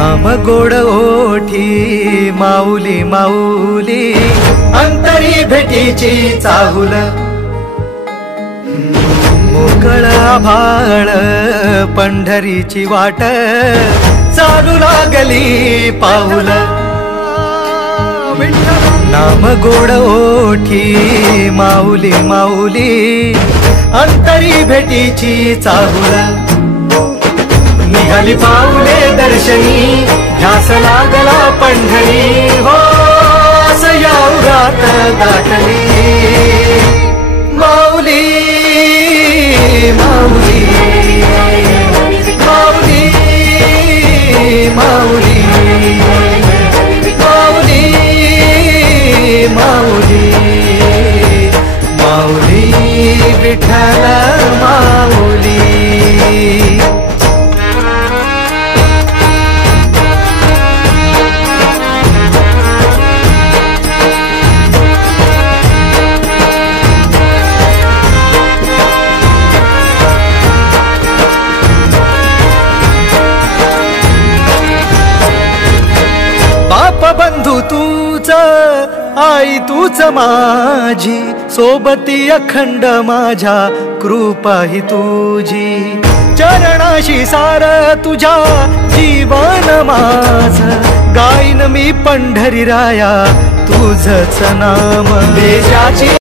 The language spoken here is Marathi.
नाम गोड ओठी माऊली माऊली, अंतरी भेटीची चाहुल, मोकळ आभाळ पंढरीची वाट, चालू लागली पाऊल। नाम गोड ओठी माऊली माऊली, अंतरी भेटीची चाहुल, निघाली पाऊले दर्शनी, ध्यास लागला पंढरी हो, असया उरात गाठली माऊली माऊली माऊली माऊली माऊली माऊली माऊली विठ्ठल माऊली। बाप बंधू तूच, आई तूच माझी, सोबती अखंड माझ्या कृपा ही तुझी, चरणाशी सार तुझ्या जीवन माझ, गाईन मी पंढरी राया तुझच नाम, देशाची